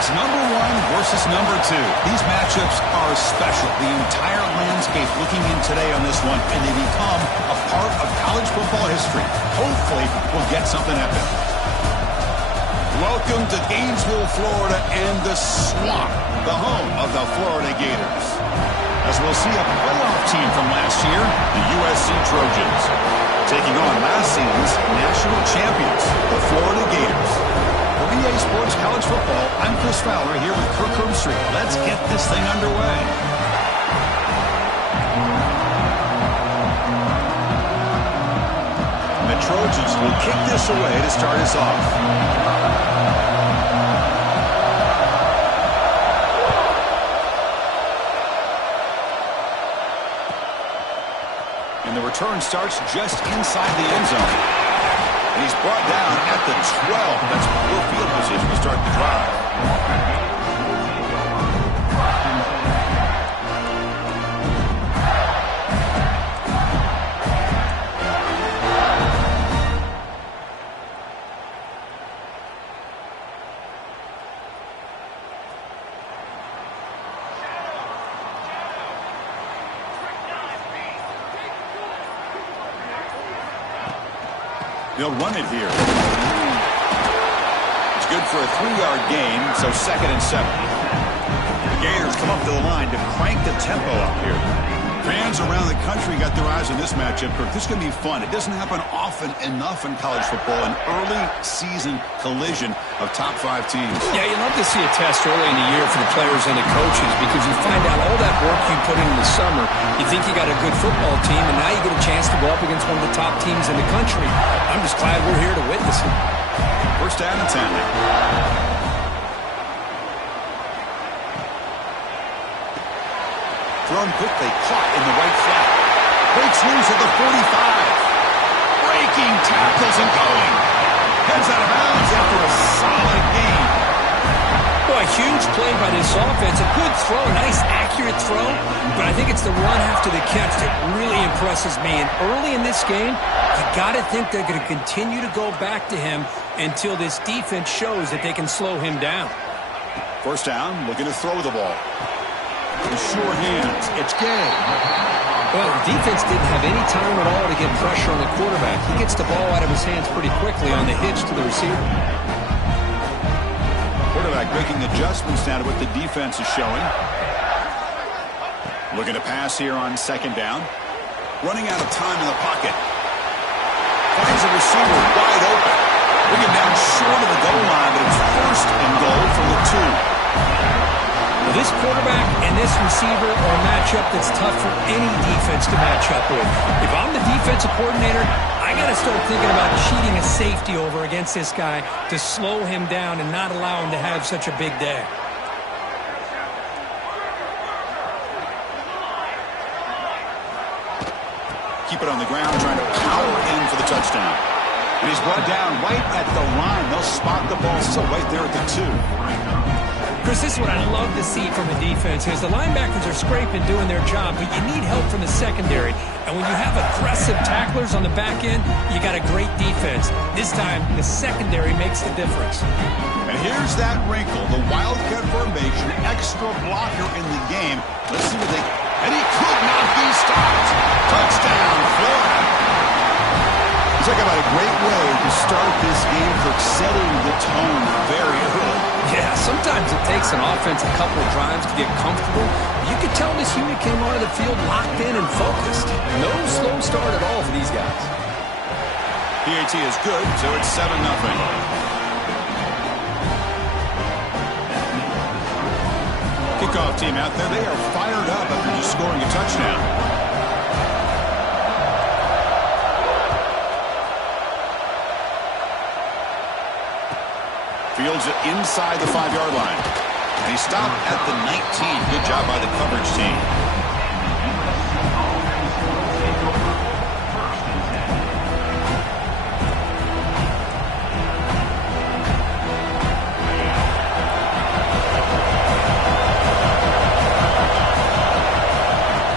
It's number 1 versus number 2. These matchups are special. The entire landscape looking in today on this one, and they become a part of college football history. Hopefully, we'll get something epic. Welcome to Gainesville, Florida, and the Swamp, the home of the Florida Gators. As we'll see a playoff team from last year, the USC Trojans, taking on last season's national champions, the Florida Gators. For EA Sports College Football, I'm Chris Fowler here with Kirk Herbstreit. Let's get this thing underway. And the Trojans will kick this away to start us off. And the return starts just inside the end zone. And he's brought down at the 12. That's poor field position to start the drive. They'll run it here. It's good for a 3-yard gain, so 2nd and 7. The Gators come up to the line to crank the tempo up here. Fans around the country got their eyes on this matchup. This is going to be fun. It doesn't happen often enough in college football, an early season collision of top 5 teams. Yeah, you love to see a test early in the year for the players and the coaches because you find out all that work you put in the summer. You think you got a good football team, and now you get a chance to go up against one of the top teams in the country. I'm just glad we're here to witness it. First down and 10 now. Thrown quickly, caught in the right flat. Breaks loose at the 45. Breaking tackles and going. Heads out of bounds after a solid gain. Well, a huge play by this offense. A good throw, nice accurate throw. But I think it's the run after the catch that really impresses me. And early in this game, you got to think they're going to continue to go back to him until this defense shows that they can slow him down. First down, looking to throw the ball. With sure hands, it's game. Well, the defense didn't have any time at all to get pressure on the quarterback. He gets the ball out of his hands pretty quickly on the hitch to the receiver. Quarterback making adjustments now to what the defense is showing. Looking to pass here on 2nd down. Running out of time in the pocket. Finds a receiver wide open. Bring him down short of the goal line, but it's 1st and goal from the 2. This quarterback and this receiver are a matchup that's tough for any defense to match up with. If I'm the defensive coordinator, I got to start thinking about cheating a safety over against this guy to slow him down and not allow him to have such a big day. Keep it on the ground, trying to power in for the touchdown. And he's brought down right at the line. They'll spot the ball still right there at the 2. Chris, this is what I love to see from the defense is the linebackers are scraping, doing their job, but you need help from the secondary. And when you have aggressive tacklers on the back end, you got a great defense. This time, the secondary makes the difference. And here's that wrinkle, the Wildcat formation, extra blocker in the game. Let's see what they... And he could not be stopped. Touchdown, Florida. Talk about a great way to start this game for setting the tone very early. Yeah, sometimes it takes an offense a couple of drives to get comfortable. You could tell this unit came onto the field locked in and focused. No slow start at all for these guys. PAT is good, so it's 7-0. Kickoff team out there, they are fired up after just scoring a touchdown. Fields it inside the 5-yard line. And he stopped at the 19. Good job by the coverage team.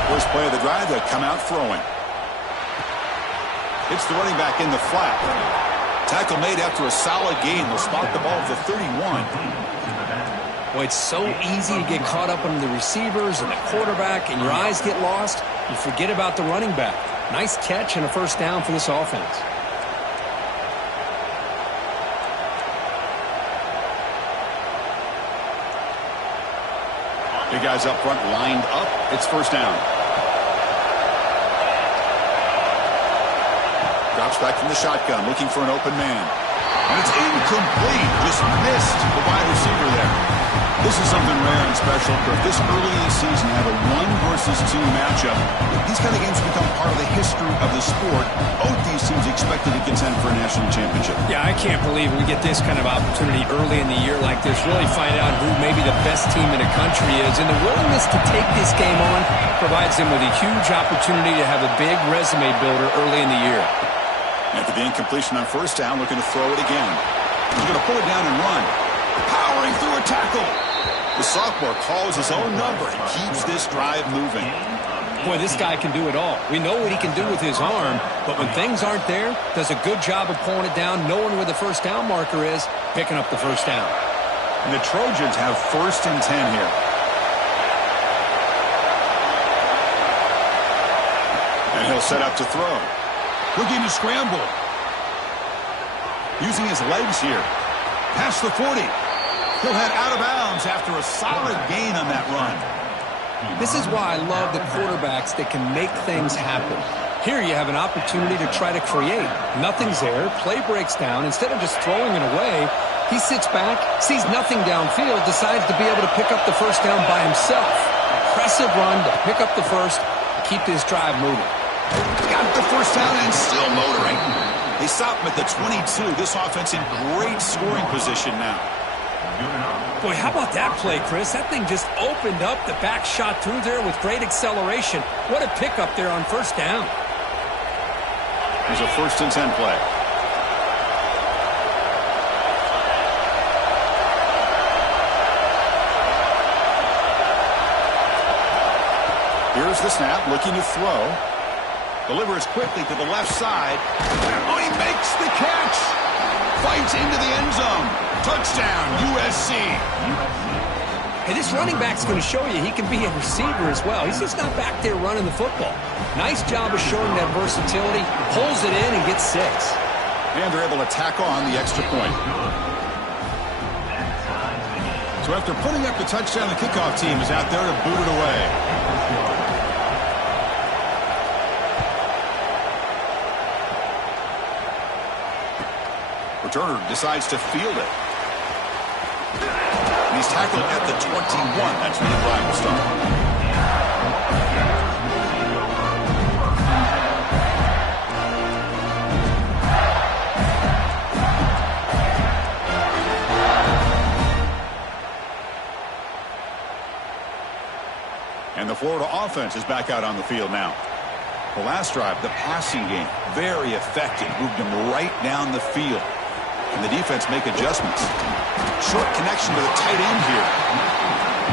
First play of the drive, they come out throwing. Hits the running back in the flat. Tackle made after a solid gain. They'll spot the ball at the 31. Well, it's so easy to get caught up on the receivers and the quarterback, and your eyes get lost. You forget about the running back. Nice catch and a first down for this offense. The guys up front lined up. It's first down. Drops back from the shotgun, looking for an open man. And it's incomplete. Just missed the wide receiver there. This is something rare and special. But this early in the season, have a 1 versus 2 matchup. These kind of games become part of the history of the sport. Both these teams expected to contend for a national championship. Yeah, I can't believe we get this kind of opportunity early in the year like this. Really find out who maybe the best team in the country is. And the willingness to take this game on provides them with a huge opportunity to have a big resume builder early in the year. After the incompletion on first down, looking to throw it again. He's going to pull it down and run. Powering through a tackle. The sophomore calls his own number and keeps this drive moving. Boy, this guy can do it all. We know what he can do with his arm, but when things aren't there, does a good job of pulling it down, knowing where the first down marker is, picking up the first down. And the Trojans have first and 10 here. And he'll set up to throw. Looking to scramble. Using his legs here. Past the 40. He'll head out of bounds after a solid gain on that run. This is why I love the quarterbacks that can make things happen. Here you have an opportunity to try to create. Nothing's there. Play breaks down. Instead of just throwing it away, he sits back, sees nothing downfield, decides to be able to pick up the first down by himself. Impressive run to pick up the first, keep this drive moving. Got the first down and still motoring. They stop him at the 22. This offense in great scoring position now. Boy, how about that play, Chris? That thing just opened up. The back shot through there with great acceleration. What a pickup there on first down. There's a first and 10 play. Here's the snap, looking to throw. Delivers quickly to the left side. Oh, he makes the catch. Fights into the end zone. Touchdown, USC. Hey, this running back's going to show you he can be a receiver as well. He's just not back there running the football. Nice job of showing that versatility. Pulls it in and gets 6. And they're able to tack on the extra point. So after putting up the touchdown, the kickoff team is out there to boot it away. Returner decides to field it. And he's tackled at the 21. That's where the drive will start. And the Florida offense is back out on the field now. The last drive, the passing game, very effective. Moved them right down the field. And the defense make adjustments. Short connection to the tight end here.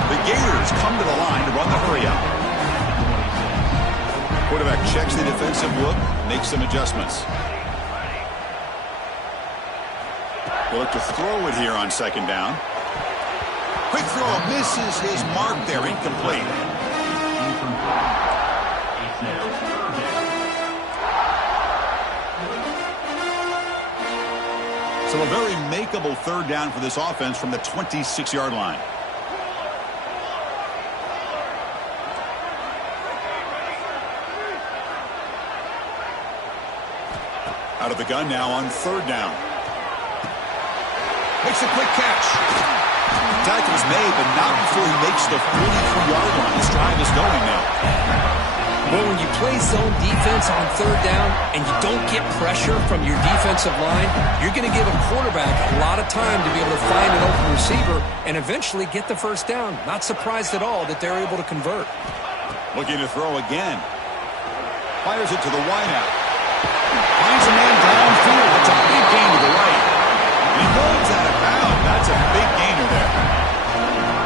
The Gators come to the line to run the hurry up. Quarterback checks the defensive look, makes some adjustments. He'll look to throw it here on second down. Quick throw misses his mark there, incomplete. So a very makeable third down for this offense from the 26-yard line. Out of the gun now on third down. Makes a quick catch. Tackle is made, but not before he makes the 43-yard line. This drive is going now. Well, when you play zone defense on third down and you don't get pressure from your defensive line, you're going to give a quarterback a lot of time to be able to find an open receiver and eventually get the first down. Not surprised at all that they're able to convert. Looking to throw again. Fires it to the wideout. Finds a man downfield. That's a big gain to the right. And he rolls out of bounds. That's a big gainer there.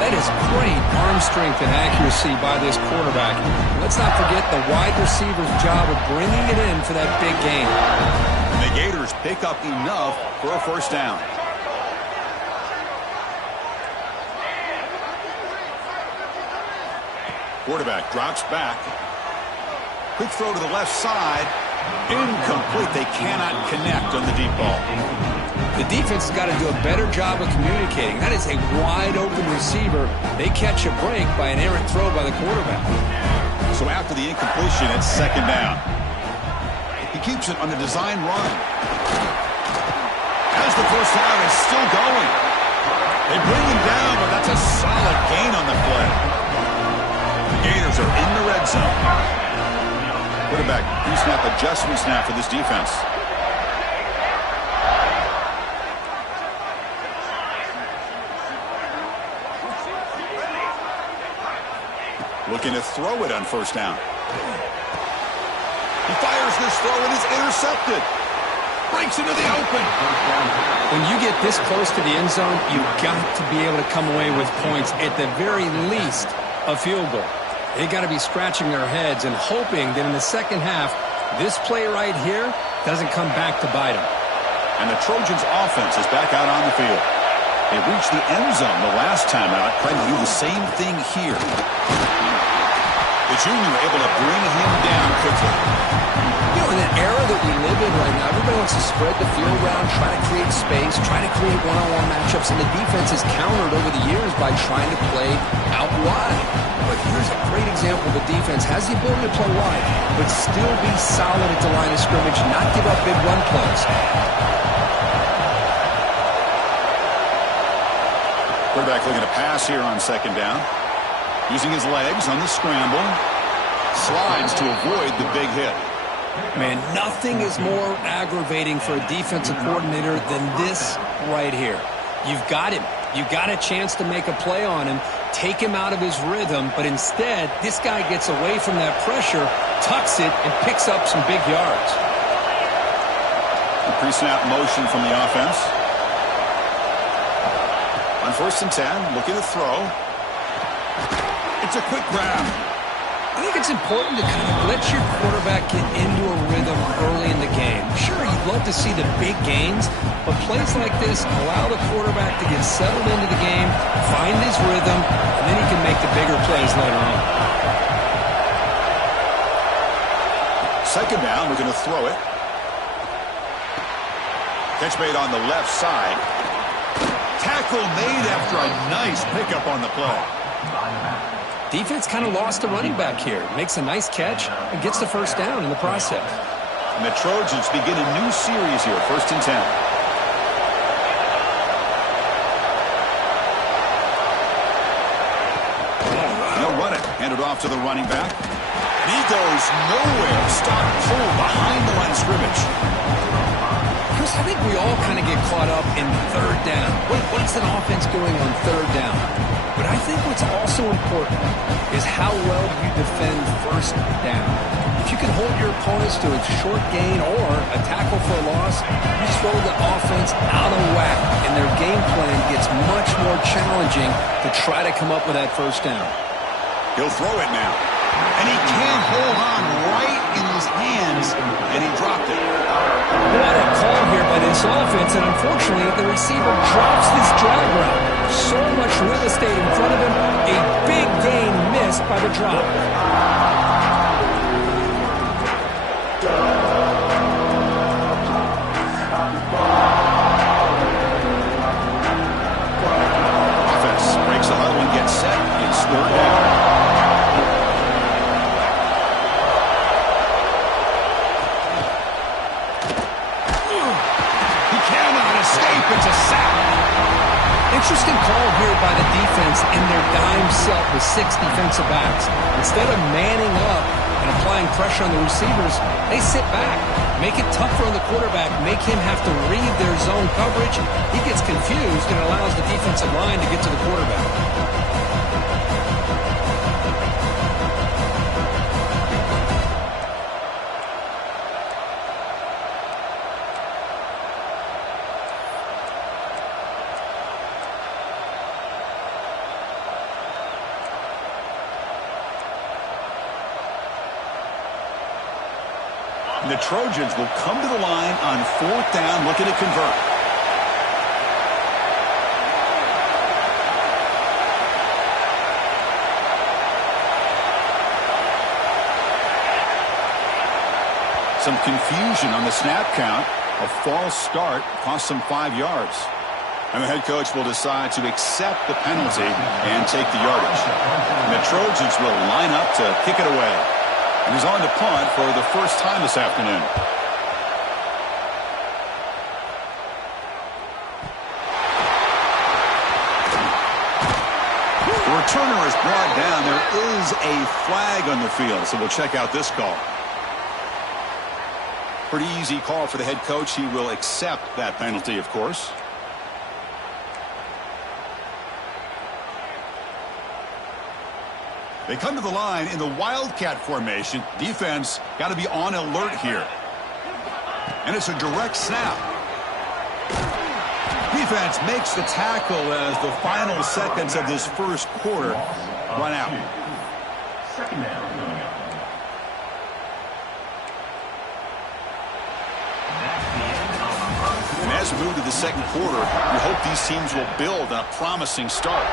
That is great arm strength and accuracy by this quarterback. Let's not forget the wide receiver's job of bringing it in for that big gain. And the Gators pick up enough for a first down. Quarterback drops back. Quick throw to the left side. Incomplete. They cannot connect on the deep ball. The defense has got to do a better job of communicating. That is a wide-open receiver. They catch a break by an errant throw by the quarterback. So after the incompletion, it's second down. He keeps it on a design run. As the first down is still going. They bring him down, but that's a solid gain on the play. The Gators are in the red zone. Quarterback pre-snap adjustment snap for this defense. Looking to throw it on first down. He fires this throw and is intercepted. Breaks into the open. When you get this close to the end zone, you've got to be able to come away with points, at the very least, a field goal. They got to be scratching their heads and hoping that in the second half, this play right here doesn't come back to bite them. And the Trojans' offense is back out on the field. They reached the end zone the last time out, trying to do the same thing here. The junior able to bring him down quickly. You know, in an era that we live in right now, everybody wants to spread the field around, try to create space, try to create one-on-one matchups, and the defense has countered over the years by trying to play out wide. But here's a great example. The defense has the ability to play wide, but still be solid at the line of scrimmage, not give up big run plays. Quarterback looking to pass here on second down. Using his legs on the scramble. Slides to avoid the big hit. Man, nothing is more aggravating for a defensive coordinator than this right here. You've got him. You've got a chance to make a play on him, take him out of his rhythm, but instead, this guy gets away from that pressure, tucks it, and picks up some big yards. The pre-snap motion from the offense. On 1st and 10, looking to throw. It's a quick grab. I think it's important to kind of let your quarterback get into a rhythm early in the game. Sure, you'd love to see the big gains, but plays like this allow the quarterback to get settled into the game, find his rhythm, and then he can make the bigger plays later on. Second down, we're going to throw it. Catch made on the left side. Tackle made after a nice pickup on the play. Defense kind of lost a running back here. Makes a nice catch and gets the first down in the process. And the Trojans begin a new series here, 1st and 10. They'll run it. Hand it off to the running back. And he goes nowhere. Stop pulled behind the line of scrimmage. Chris, I think we all kind of get caught up in third down. What's an offense doing on third down? But I think what's also important is how well you defend first down. If you can hold your opponents to a short gain or a tackle for a loss, you throw the offense out of whack, and their game plan gets much more challenging to try to come up with that first down. He'll throw it now. And he can't hold on right in his hands, and he dropped it. What a call here by this offense, and unfortunately, the receiver drops this drag route. So much real estate in front of him, a big gain missed by the drop. Offense breaks the huddle and gets set. It's third down. It's a sack. Interesting call here by the defense in their dime set with 6 defensive backs. Instead of manning up and applying pressure on the receivers, they sit back, make it tougher on the quarterback, make him have to read their zone coverage. He gets confused and allows the defensive line to get to the quarterback. The Trojans will come to the line on 4th down, looking to convert. Some confusion on the snap count. A false start cost them 5 yards. And the head coach will decide to accept the penalty and take the yardage. And the Trojans will line up to kick it away. And he's on to punt for the first time this afternoon. The returner is brought down. There is a flag on the field, so we'll check out this call. Pretty easy call for the head coach. He will accept that penalty, of course. They come to the line in the Wildcat formation. Defense got to be on alert here. And it's a direct snap. Defense makes the tackle as the final seconds of this first quarter run out. Second down. And as we move to the second quarter, we hope these teams will build on a promising start.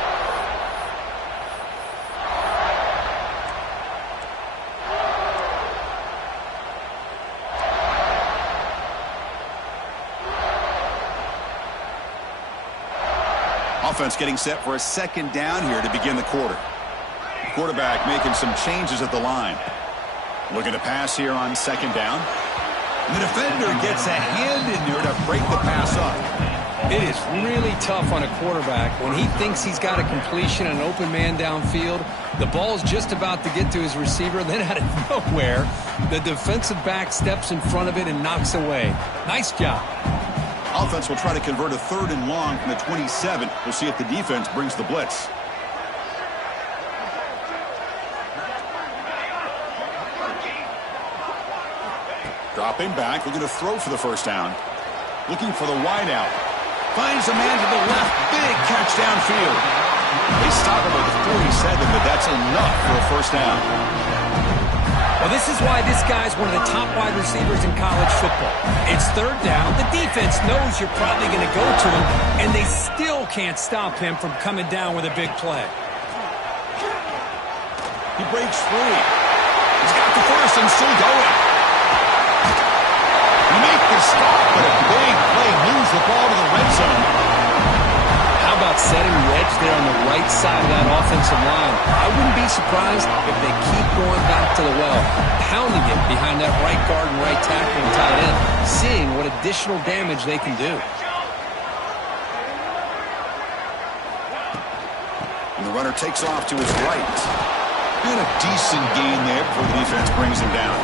Offense getting set for a second down here to begin the quarter. Quarterback making some changes at the line. Looking to pass here on second down. And the defender gets a hand in there to break the pass up. It is really tough on a quarterback when he thinks he's got a completion and an open man downfield. The ball's just about to get to his receiver. Then out of nowhere, the defensive back steps in front of it and knocks away. Nice job. Offense will try to convert a 3rd and long from the 27. We'll see if the defense brings the blitz. Dropping back, looking to throw for the first down. Looking for the wide out. Finds a man to the left. Big catch downfield. They stop him at the 47, but that's enough for a first down. Well, this is why this guy's one of the top wide receivers in college football. It's 3rd down. The defense knows you're probably going to go to him, and they still can't stop him from coming down with a big play. He breaks free. He's got the first and still going. He makes the stop, but a big play moves the ball to the red zone. How about setting the edge there on the right side of that offensive line? I wouldn't be surprised if they keep going back to the well, pounding it behind that right guard and right tackle and tight end, seeing what additional damage they can do. And the runner takes off to his right. And a decent gain there before the defense brings him down.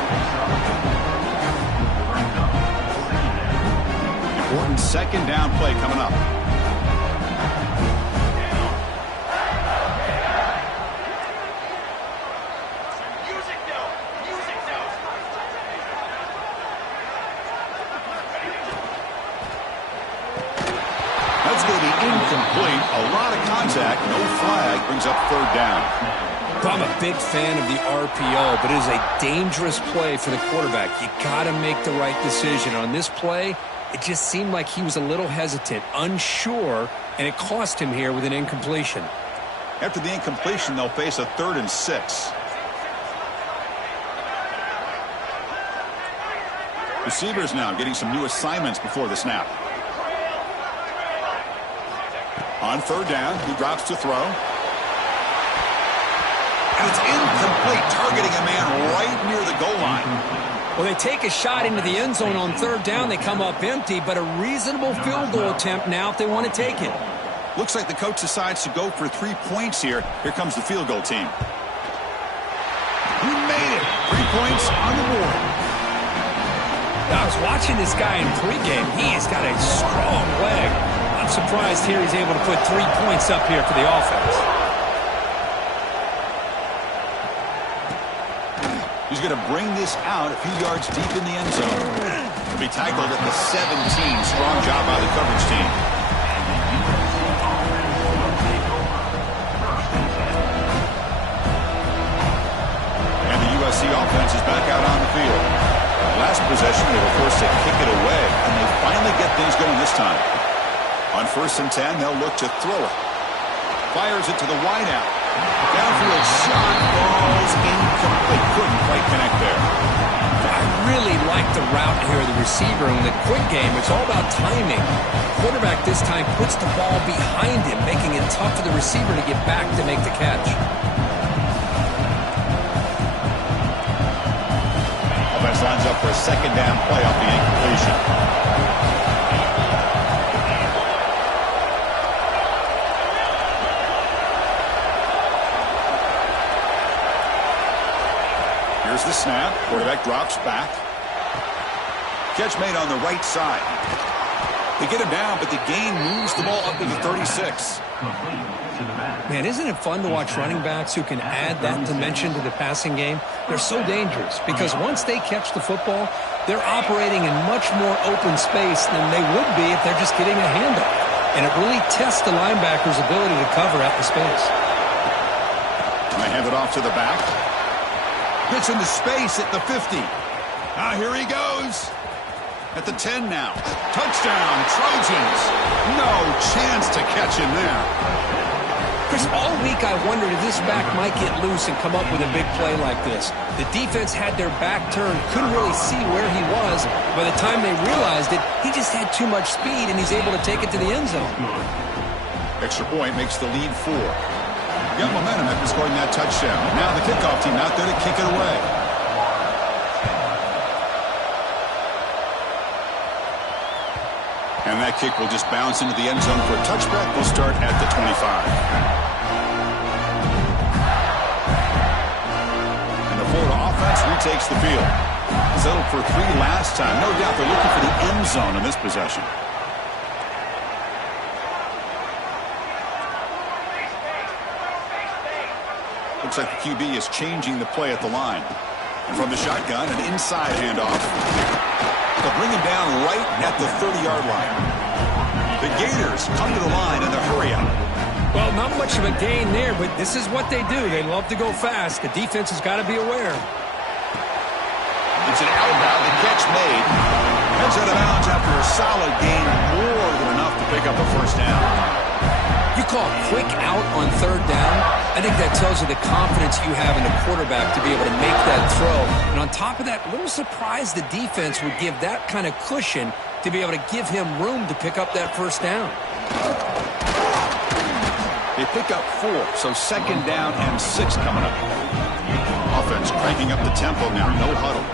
Important second down play coming up. That's going to be incomplete. A lot of contact. No flag. Brings up 3rd down. I'm a big fan of the RPO, but it is a dangerous play for the quarterback. You got to make the right decision. On this play, it just seemed like he was a little hesitant, unsure, and it cost him here with an incompletion. After the incompletion, they'll face a 3rd and 6. Receivers now getting some new assignments before the snap. On 3rd down, he drops to throw. And it's incomplete, targeting a man right near the goal line. Well, they take a shot into the end zone on 3rd down. They come up empty, but a reasonable field goal attempt now if they want to take it. Looks like the coach decides to go for 3 points here. Here comes the field goal team. He made it. 3 points on the board. I was watching this guy in pregame. He has got a strong leg. I'm surprised here he's able to put 3 points up here for the offense. He's going to bring this out a few yards deep in the end zone. He'll be tackled at the 17. Strong job by the coverage team. And the USC offense is back out on the field. Last possession, they were forced to kick it away, and they finally get things going this time. On 1st and 10, they'll look to throw it. Fires it to the wideout. Downfield shot, falls incomplete. Couldn't quite connect there. I really like the route here of the receiver. In the quick game, it's all about timing. Quarterback this time puts the ball behind him, making it tough for the receiver to get back to make the catch. Offense lines up for a second down play off the incompletion. Here's the snap. Quarterback drops back. Catch made on the right side. They get him down, but the gain moves the ball up to the 36. Man, isn't it fun to watch running backs who can add that dimension to the passing game? They're so dangerous because once they catch the football, they're operating in much more open space than they would be if they're just getting a handoff. And it really tests the linebacker's ability to cover out the space. And they hand it off to the back. Gets into space at the 50. Here he goes. At the 10 now. Touchdown, Trojans. No chance to catch him there. Chris, all week I wondered if this back might get loose and come up with a big play like this. The defense had their back turned, couldn't really see where he was. By the time they realized it, he just had too much speed, and he's able to take it to the end zone. Extra point makes the lead 4. Got momentum after scoring that touchdown. Now the kickoff team out there to kick it away. And that kick will just bounce into the end zone for a touchback. We'll start at the 25. And the Florida offense retakes the field. Settled for 3 last time. No doubt they're looking for the end zone in this possession. Looks like the QB is changing the play at the line. And from the shotgun, an inside handoff. They'll bring him down right at the 30-yard line. The Gators come to the line in a hurry-up. Well, not much of a gain there, but this is what they do. They love to go fast. The defense has got to be aware. It's an outbound. The catch made. Heads out of bounds after a solid gain, more than enough to pick up a first down. You call a quick out on 3rd down. I think that tells you the confidence you have in the quarterback to be able to make that throw. And on top of that, a little surprised the defense would give that kind of cushion to be able to give him room to pick up that first down. They pick up 4, so 2nd down and 6 coming up. Offense cranking up the tempo now, no huddle.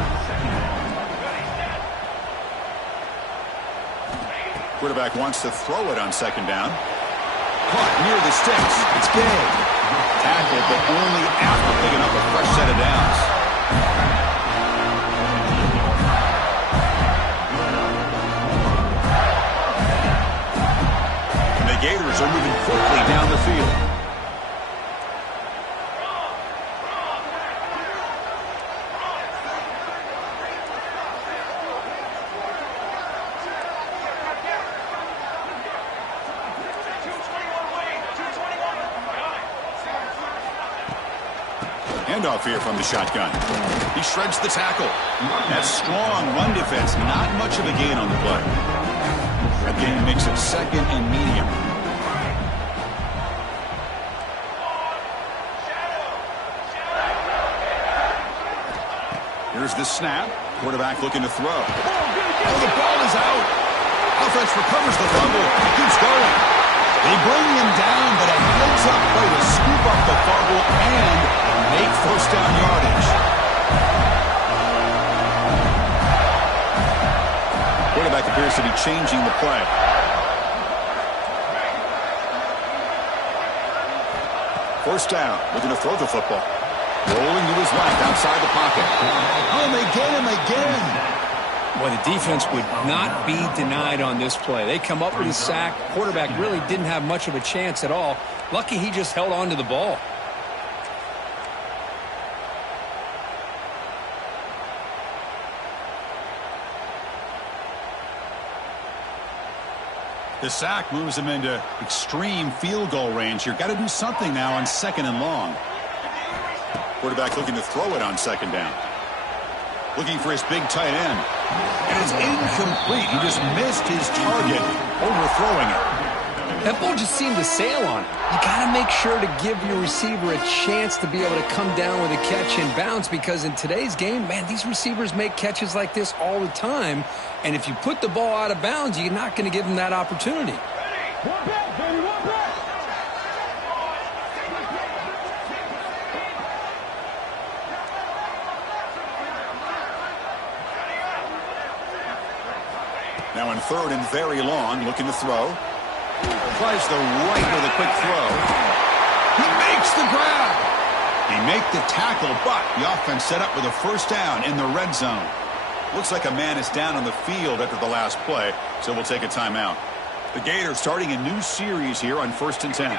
Quarterback wants to throw it on 2nd down. Caught near the sticks. It's Gay. Tackled, but only after picking up a fresh set of downs. And the Gators are moving quickly down the field. Handoff here from the shotgun. He shreds the tackle. That strong run defense, not much of a gain on the play. That gain makes it 2nd and medium. Here's the snap. Quarterback looking to throw. Oh, the ball is out. Offense recovers the fumble. He keeps going. They bring him down, but a heads-up play to scoop up the fumble and make first down yardage. Quarterback appears to be changing the play. First down, looking to throw the football. Rolling to his left outside the pocket. Oh, and they get him again. Well, the defense would not be denied on this play. They come up with a sack. Quarterback really didn't have much of a chance at all. Lucky he just held on to the ball. The sack moves him into extreme field goal range here. Got to do something now on 2nd and long. Quarterback looking to throw it on 2nd down. Looking for his big tight end. And it's incomplete. He just missed his target, overthrowing it. That ball just seemed to sail on it. You got to make sure to give your receiver a chance to be able to come down with a catch and bounce, because in today's game, man, these receivers make catches like this all the time. And if you put the ball out of bounds, you're not going to give them that opportunity. Now in third and very long, looking to throw. Tries the right with a quick throw. He makes the grab. He made the tackle, but the offense set up with a first down in the red zone. Looks like a man is down on the field after the last play, so we'll take a timeout. The Gators starting a new series here on 1st and 10.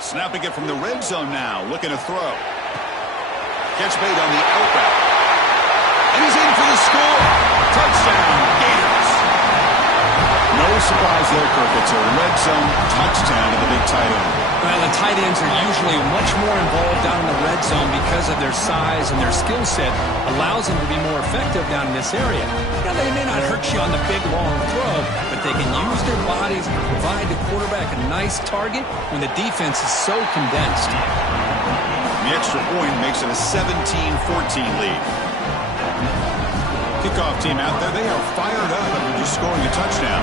Snapping it from the red zone now, looking to throw. Catch made on the outback. And he's in for the score. Touchdown, Gators. No surprise there, Kirk. It's a red zone touchdown to the big tight end. Well, the tight ends are usually much more involved down in the red zone because of their size and their skill set allows them to be more effective down in this area. Now, they may not hurt you on the big, long throw, but they can use their bodies to provide the quarterback a nice target when the defense is so condensed. The extra point makes it a 17-14 lead. Kickoff team out there, they are fired up after just scoring a touchdown.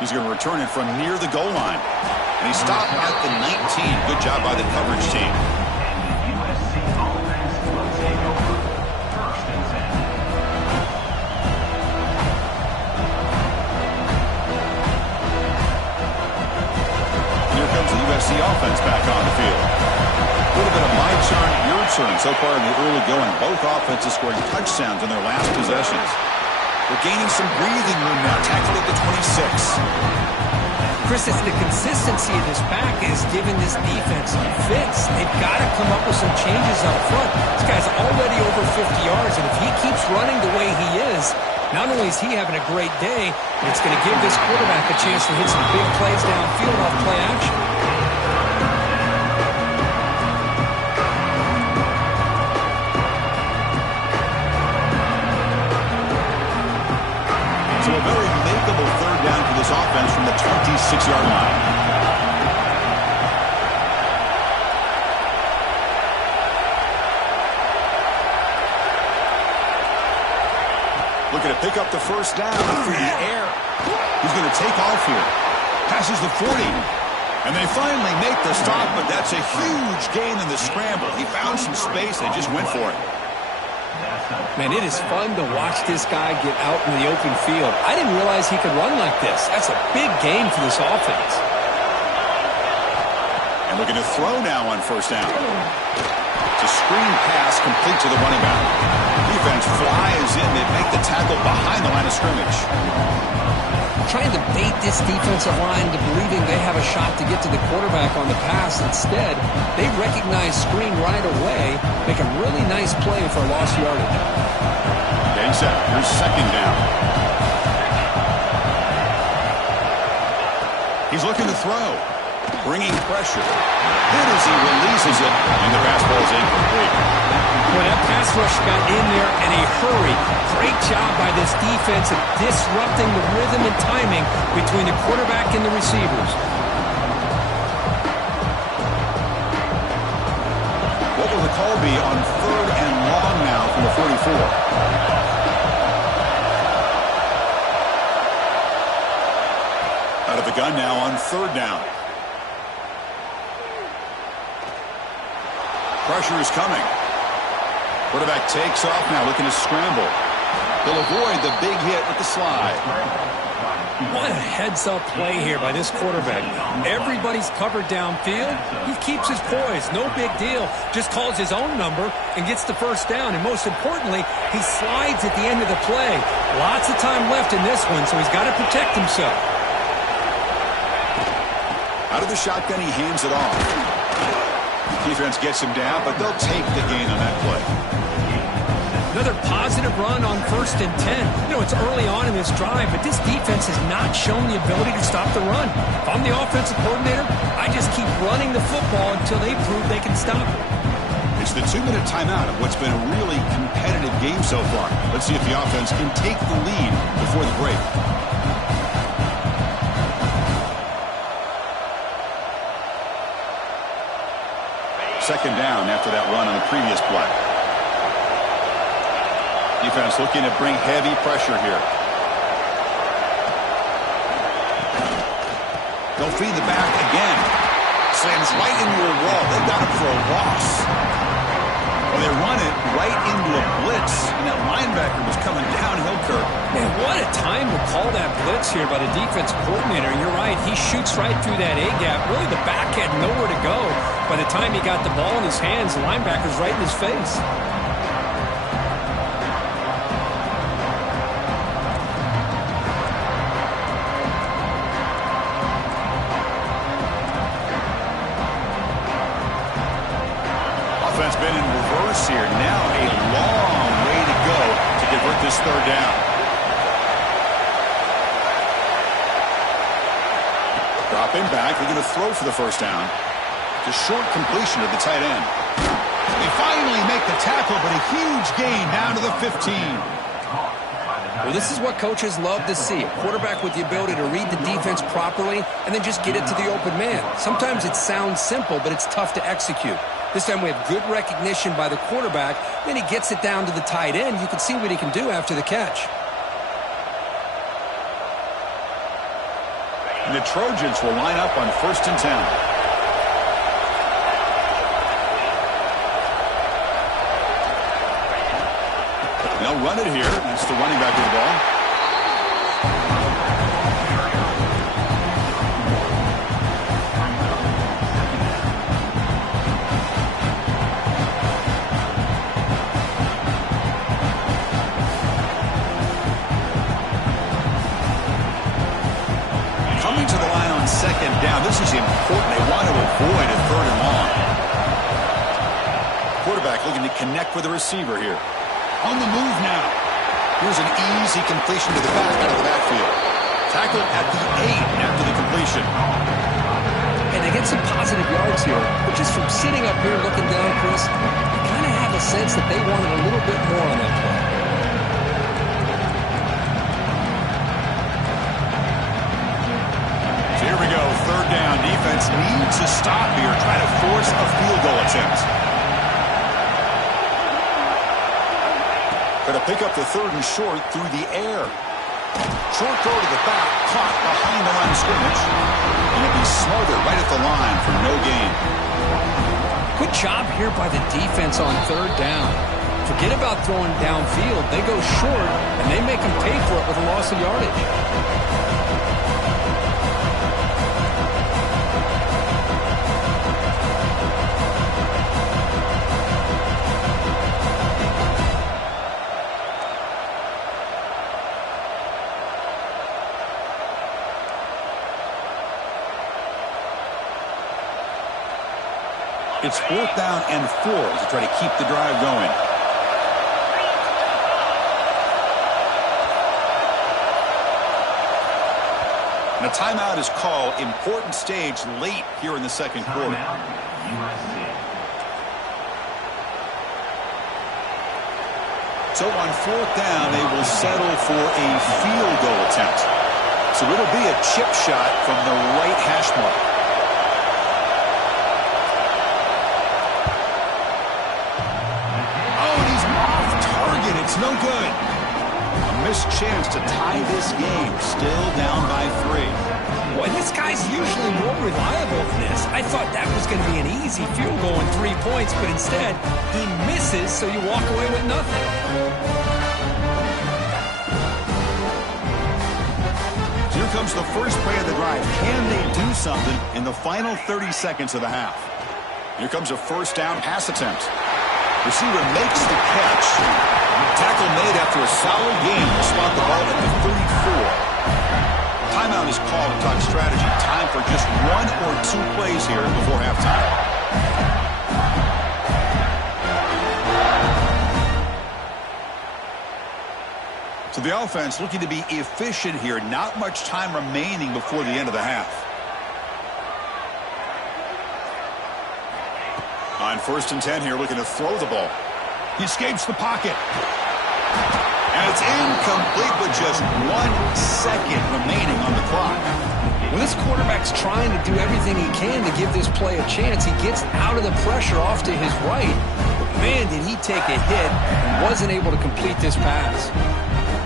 He's going to return it from near the goal line. And he stopped at the 19. Good job by the coverage team. USC offense will take over 1st and 10. And here comes the USC offense back on the field. A little bit of my turn, your turn so far in the early going. Both offenses scoring touchdowns in their last possessions. They're gaining some breathing room now, tackled at the 26. Chris, it's the consistency of this back is giving this defense fits. They've got to come up with some changes up front. This guy's already over 50 yards, and if he keeps running the way he is, not only is he having a great day, but it's going to give this quarterback a chance to hit some big plays downfield off play action. So a very makeable third down for this offense from the 26-yard line. Looking to pick up the first down through the air. He's going to take off here. Passes the 40. And they finally make the stop, but that's a huge gain in the scramble. He found some space and just went for it. Man, it is fun to watch this guy get out in the open field. I didn't realize he could run like this. That's a big game for this offense. And looking to throw now on first down. It's a screen pass complete to the running back. Defense flies in. They make the tackle behind the line of scrimmage. Trying to bait this defensive line to believing they have a shot to get to the quarterback on the pass. Instead, they recognize screen right away, make a really nice play for lost yardage. Getting set. Here's second down. He's looking to throw. Bringing pressure. Hit as he releases it, and the pass ball is incomplete. Well, that pass rush got in there in a hurry. Great job by this defense of disrupting the rhythm and timing between the quarterback and the receivers. What will the call be on third and long now from the 44? Out of the gun now on third down. Pressure is coming. Quarterback takes off now, looking to scramble. He'll avoid the big hit with the slide. What a heads-up play here by this quarterback. Everybody's covered downfield. He keeps his poise. No big deal. Just calls his own number and gets the first down. And most importantly, he slides at the end of the play. Lots of time left in this one, so he's got to protect himself. Out of the shotgun, he hands it off. Defense gets him down, but they'll take the gain on that play. Another positive run on 1st and 10. You know, it's early on in this drive, but this defense has not shown the ability to stop the run. If I'm the offensive coordinator, I just keep running the football until they prove they can stop it. It's the 2-minute timeout of what's been a really competitive game so far. Let's see if the offense can take the lead before the break. Second down after that run on the previous play. Defense looking to bring heavy pressure here. They'll feed the back again. Slams right into a wall. They got him for a loss. Well, they run it right into a blitz, and that linebacker was coming downhill, Kirk. Man, what a time to call that blitz here by the defense coordinator. You're right, he shoots right through that A-gap. Really, the back had nowhere to go. By the time he got the ball in his hands, the linebacker's right in his face. Offense been in reverse here. Now a long way to go to convert this third down. Dropping back, they're going to throw for the first down. Just short completion to the tight end. They finally make the tackle, but a huge gain down to the 15. Well, this is what coaches love to see. A quarterback with the ability to read the defense properly and then just get it to the open man. Sometimes it sounds simple, but it's tough to execute. This time we have good recognition by the quarterback. Then he gets it down to the tight end. You can see what he can do after the catch. And the Trojans will line up on 1st and 10. They'll run it here. That's the running back with the ball. Coming to the line on 2nd down. This is important. They want to avoid a 3rd and long. Quarterback looking to connect with the receiver here. On the move now. Here's an easy completion to the back out of the backfield. Tackled at the 8 after the completion. And they get some positive yards here, but just from sitting up here looking down, Chris, I kind of have a sense that they wanted a little bit more on that play. So here we go, 3rd down. Defense needs to stop here, trying to force a field goal attempt. Going to pick up the 3rd and short through the air. Short throw to the back, caught behind the line of scrimmage. And it'll be smothered right at the line for no gain. Good job here by the defense on 3rd down. Forget about throwing downfield. They go short, and they make them pay for it with a loss of yardage. It's 4th down and 4 to try to keep the drive going. And a timeout is called. Important stage late here in the 2nd quarter. USC. So on 4th down, they will settle for a field goal attempt. So it'll be a chip shot from the right hash mark. It's no good. A missed chance to tie this game. Still down by 3. Boy, this guy's usually more reliable than this. I thought that was going to be an easy field goal and 3 points, but instead, he misses, so you walk away with nothing. Here comes the first play of the drive. Can they do something in the final 30 seconds of the half? Here comes a 1st down pass attempt. Receiver makes the catch. Tackle made after a solid game. Will spot the ball at the 34. Timeout is called to talk strategy. Time for just 1 or 2 plays here before halftime. So the offense looking to be efficient here. Not much time remaining before the end of the half. On 1st and 10 here, looking to throw the ball. He escapes the pocket. And it's incomplete with just 1 second remaining on the clock. When this quarterback's trying to do everything he can to give this play a chance, he gets out of the pressure off to his right. But man, did he take a hit and wasn't able to complete this pass.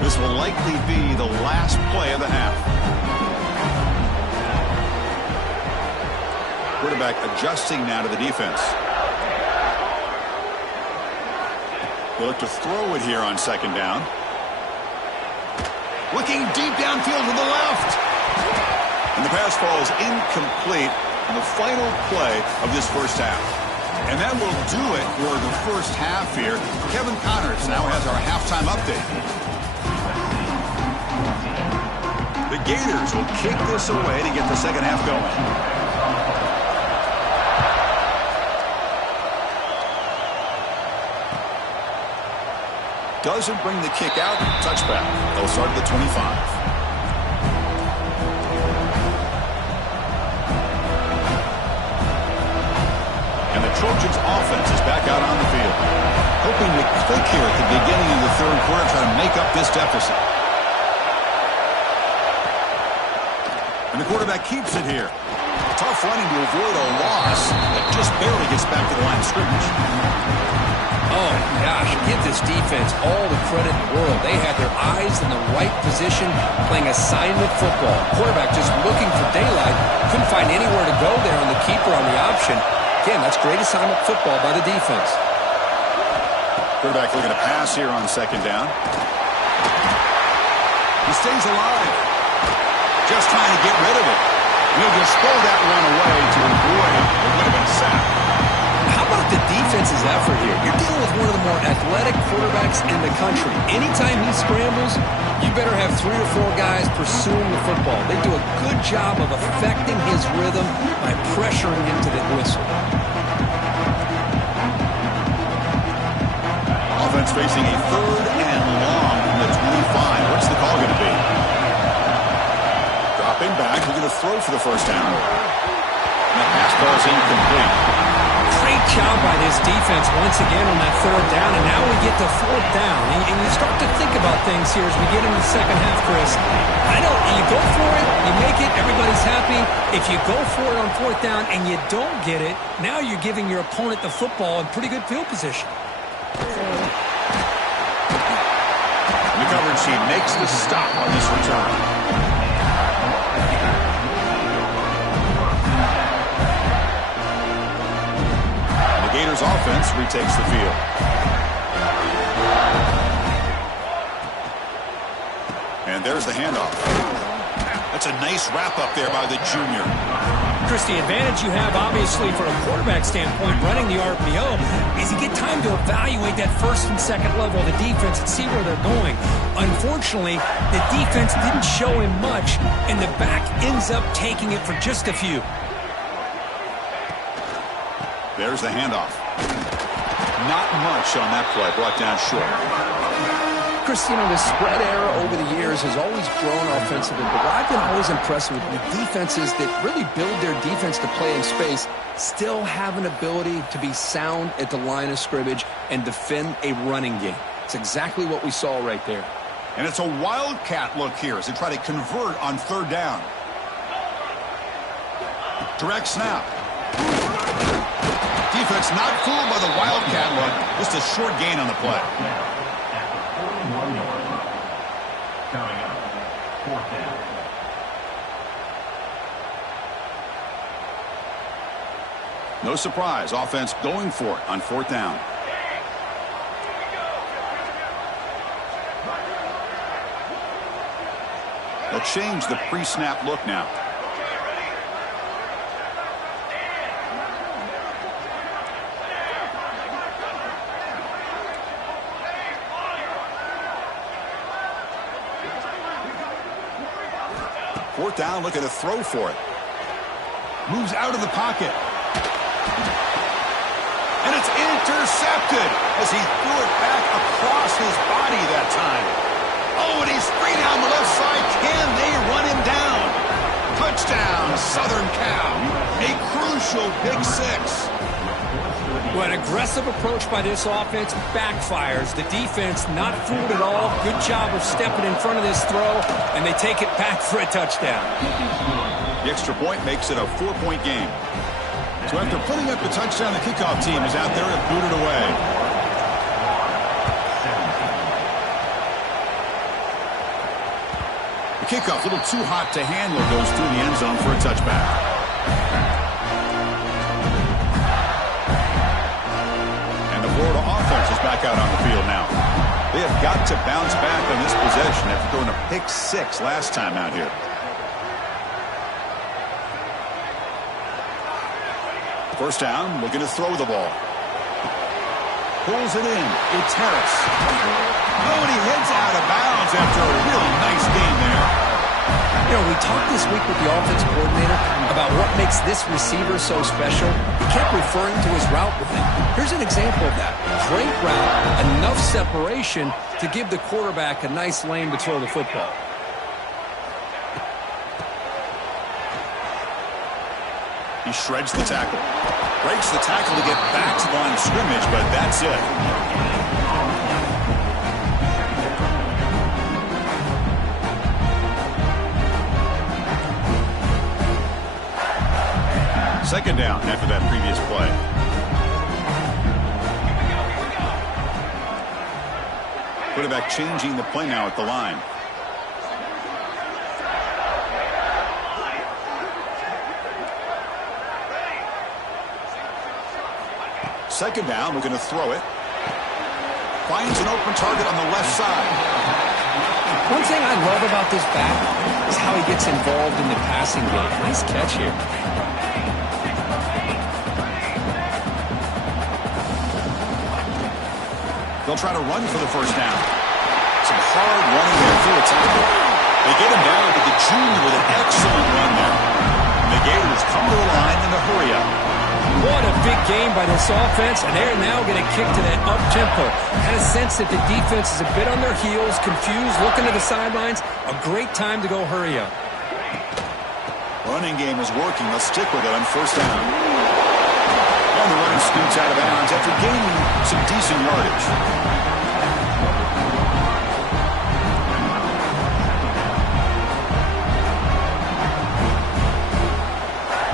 This will likely be the last play of the half. Quarterback adjusting now to the defense. He'll look to throw it here on 2nd down. Looking deep downfield to the left. And the pass falls incomplete in the final play of this first half. And that will do it for the first half here. Kevin Connors now has our halftime update. The Gators will kick this away to get the second half going. Doesn't bring the kick out. Touchback. They'll start at the 25. And the Trojans offense is back out on the field. Hoping to click here at the beginning of the 3rd quarter, trying to make up this deficit. And the quarterback keeps it here. Tough running to avoid a loss that just barely gets back to the line of scrimmage. Oh, gosh, give this defense all the credit in the world. They had their eyes in the right position, playing assignment football. Quarterback just looking for daylight. Couldn't find anywhere to go there on the keeper on the option. Again, that's great assignment football by the defense. Quarterback looking to pass here on 2nd down. He stays alive. Just trying to get rid of it. He'll just throw that one away to avoid it. It would have been a sack. How about the defense's effort here? You're dealing with one of the more athletic quarterbacks in the country. Anytime he scrambles, you better have 3 or 4 guys pursuing the football. They do a good job of affecting his rhythm by pressuring him to the whistle. Offense facing a 3rd and long from the 25. What's the call going to be? Dropping back, we're going to throw for the first down. And the pass ball is incomplete. Great job by this defense once again on that 3rd down, and now we get to 4th down. And you start to think about things here as we get into the second half, Chris. I know you go for it, you make it, everybody's happy. If you go for it on 4th down and you don't get it, now you're giving your opponent the football in pretty good field position. The coverage team makes the stop on this return. Gators offense retakes the field. And there's the handoff. That's a nice wrap up there by the junior. Chris, the advantage you have, obviously, from a quarterback standpoint, running the RPO, is you get time to evaluate that 1st and 2nd level of the defense and see where they're going. Unfortunately, the defense didn't show him much, and the back ends up taking it for just a few. There's the handoff. Not much on that play, brought down short. Chris, you know, the spread era over the years has always grown offensively, but what I've been always impressed with defenses that really build their defense to play in space still have an ability to be sound at the line of scrimmage and defend a running game. It's exactly what we saw right there. And it's a wildcat look here as they try to convert on 3rd down. Direct snap. Defense not fooled by the wildcat look. Just a short gain on the play. Coming up, 4th down. No surprise, offense going for it on 4th down. They'll change the pre-snap look now. Fourth down, looking to throw for it. Moves out of the pocket. And it's intercepted as he threw it back across his body that time. Oh, potential big six. Well, an aggressive approach by this offense backfires. The defense not fooled at all. Good job of stepping in front of this throw, and they take it back for a touchdown. The extra point makes it a 4-point game. So after putting up the touchdown, the kickoff team is out there to boot it away. The kickoff, a little too hot to handle, goes through the end zone for a touchback. Florida offense is back out on the field now. They have got to bounce back on this possession after throwing a pick six last time out here. First down, looking to throw the ball. Pulls it in. It's Harris. Oh, and he heads out of bounds after a really nice game there. You know, we talked this week with the offensive coordinator about what makes this receiver so special. He kept referring to his route running. Here's an example of that. Great route, enough separation to give the quarterback a nice lane to throw the football. He shreds the tackle. Breaks the tackle to get back to the line of scrimmage, but that's it. Second down after that previous play. Quarterback changing the play now at the line. Second down, we're going to throw it. Finds an open target on the left side. One thing I love about this back is how he gets involved in the passing game. Nice catch here. They'll try to run for the first down. Some hard running there through a tackle. They get him down to the junior with an excellent run there. And the Gators come to the line in a hurry up. What a big game by this offense, and they're now going to kick to that up-tempo. Had a sense that the defense is a bit on their heels, confused, looking to the sidelines. A great time to go hurry up. Running game is working. They'll stick with it on first down. And the running scoots out of bounds after gaining some decent yardage.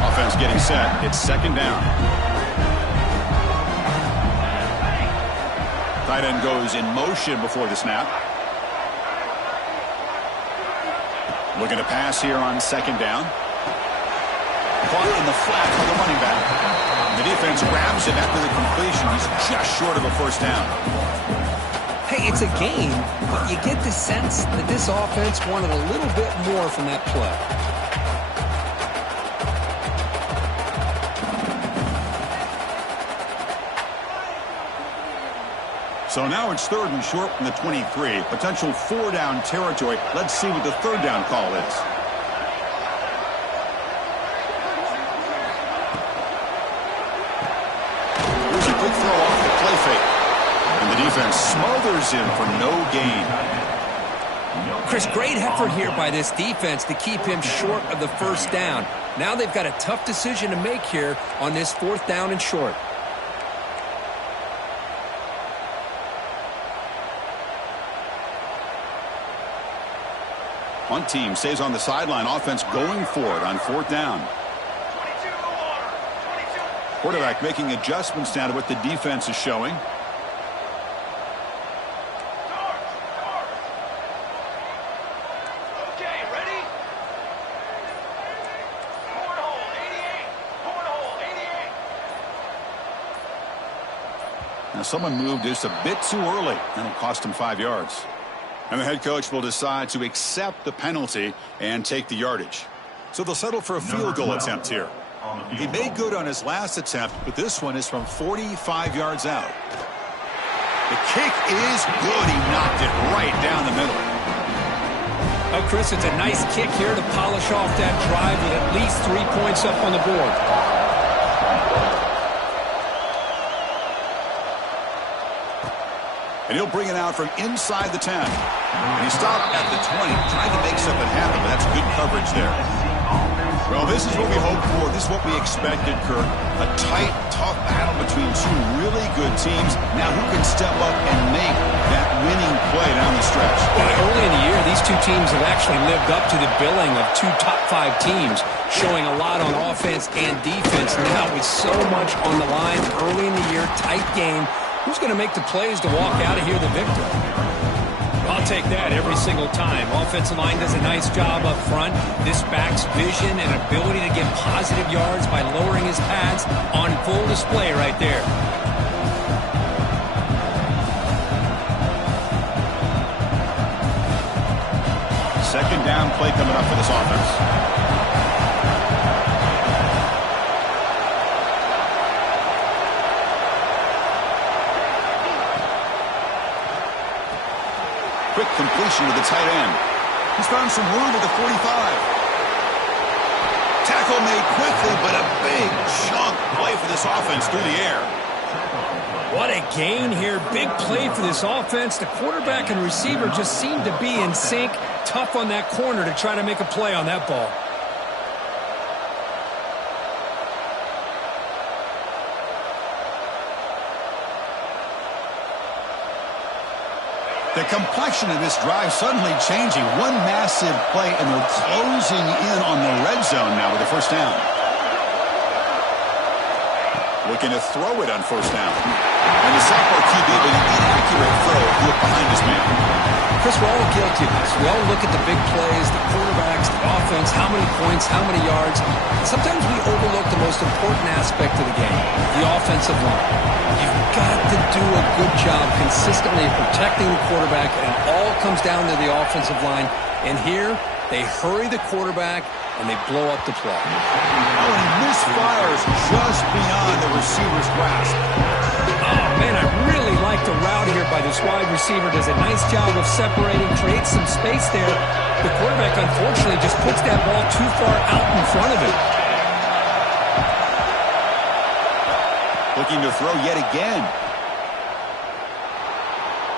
Offense getting set. It's second down. Tight end goes in motion before the snap. Looking to pass here on second down. Caught in the flat by the running back. The defense grabs him after the completion. He's just short of a first down. Hey, it's a game, but you get the sense that this offense wanted a little bit more from that play. So now it's third and short from the 23. Potential four-down territory. Let's see what the third down call is. Quick throw off the play fake. And the defense smothers him for no gain. Chris, great effort here by this defense to keep him short of the first down. Now they've got a tough decision to make here on this fourth down and short. One team stays on the sideline. Offense going for it on fourth down. Quarterback making adjustments now to what the defense is showing. Okay, ready? Cornhole 88. Cornhole 88. Now someone moved just a bit too early, and it cost him 5 yards. And the head coach will decide to accept the penalty and take the yardage. So they'll settle for a field goal attempt here. He made good on his last attempt, but this one is from 45 yards out. The kick is good. He knocked it right down the middle. Oh, Chris, it's a nice kick here to polish off that drive with at least 3 points up on the board. And he'll bring it out from inside the 10. And he stopped at the 20, trying to make something happen, but that's good coverage there. Well, this is what we hoped for. This is what we expected, Kurt. A tight, tough battle between two really good teams. Now, who can step up and make that winning play down the stretch? Well, early in the year, these two teams have actually lived up to the billing of two top-5 teams, showing a lot on offense and defense. Now, with so much on the line early in the year, tight game, who's going to make the plays to walk out of here the victor? I'll take that every single time. Offensive line does a nice job up front. This back's vision and ability to get positive yards by lowering his pads on full display right there. Second down play coming up for this offense. Quick completion to the tight end. He's found some room at the 45. Tackle made quickly, but a big chunk play for this offense through the air. What a gain here. Big play for this offense. The quarterback and receiver just seem to be in sync. Tough on that corner to try to make a play on that ball. The complexion of this drive suddenly changing. One massive play, and they're closing in on the red zone now with a first down. Looking to throw it on first down. And the sophomore QB with an inaccurate throw. Look behind his man. Chris, we're all guilty of this. We all look at the big plays, the quarterbacks, the offense, how many points, how many yards. Sometimes we overlook the most important aspect of the game, the offensive line. You've got to do a good job consistently protecting the quarterback, and it all comes down to the offensive line. And here, they hurry the quarterback, and they blow up the play. Oh, and he misfires just beyond the receiver's grasp. Oh, man, I really like the route here by this wide receiver. Does a nice job of separating, creates some space there. The quarterback, unfortunately, just puts that ball too far out in front of him. Looking to throw yet again.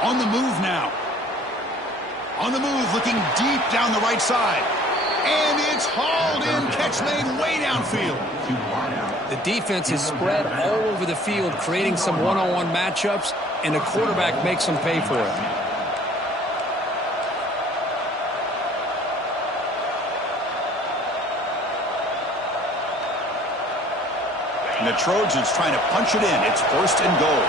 On the move now. On the move, looking deep down the right side. And it's hauled in. Catch made way downfield. The defense is spread all over the field, creating some one-on-one matchups, and the quarterback makes them pay for it. And the Trojans trying to punch it in. It's first and goal.